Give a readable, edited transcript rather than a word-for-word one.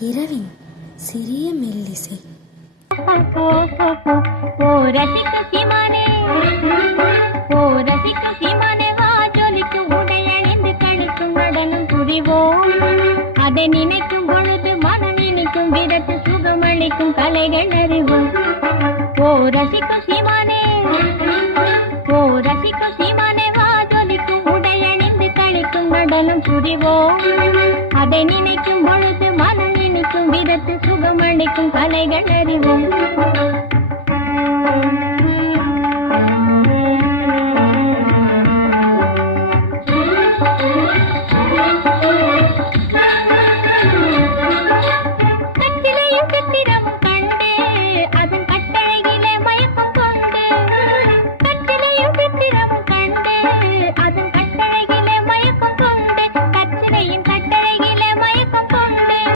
இரவின் சிறிய மெல்லிசை. உடையணிந்து கழிக்கும் நடனம் புரிவோம். அதை நினைக்கும் பொழுது மனம் இனிக்கும் விதத்து சுகமளிக்கும் கலைகள் அறிவோம். ஓ ரசிக்கும் சீமானே, ஓ ரசிக்கும் சீமானே, வா ஜொலிக்கும் உடையணிந்து கழிக்கும் நடனம் புரிவோம். அதை நினைக்கும் பொழுது மனம் இனிக்கும் விதத்து சுகமளிக்கும் கலைகள் அறிவோம்.